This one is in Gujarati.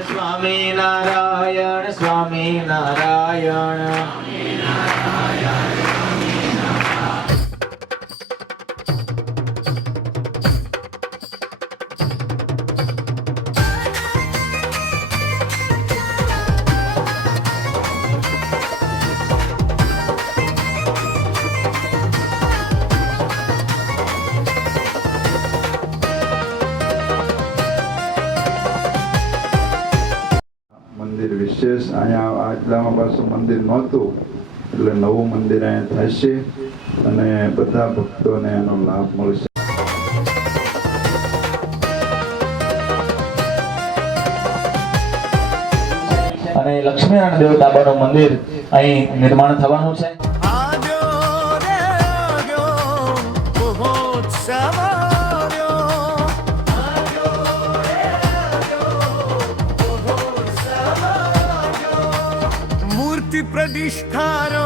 સ્વામી નારાયણ સ્વામી નારાયણ. મંદિર વિશેષ અહીંયા આટલામાં પાછું મંદિર નહોતું એટલે નવું મંદિર અહીંયા થશે અને બધા ભક્તોને એનો લાભ મળશે. અને લક્ષ્મીનારાયણ દેવ ધાબાનું મંદિર અહીં નિર્માણ થવાનું છે. મૂર્તિ પ્રતિષ્ઠાનો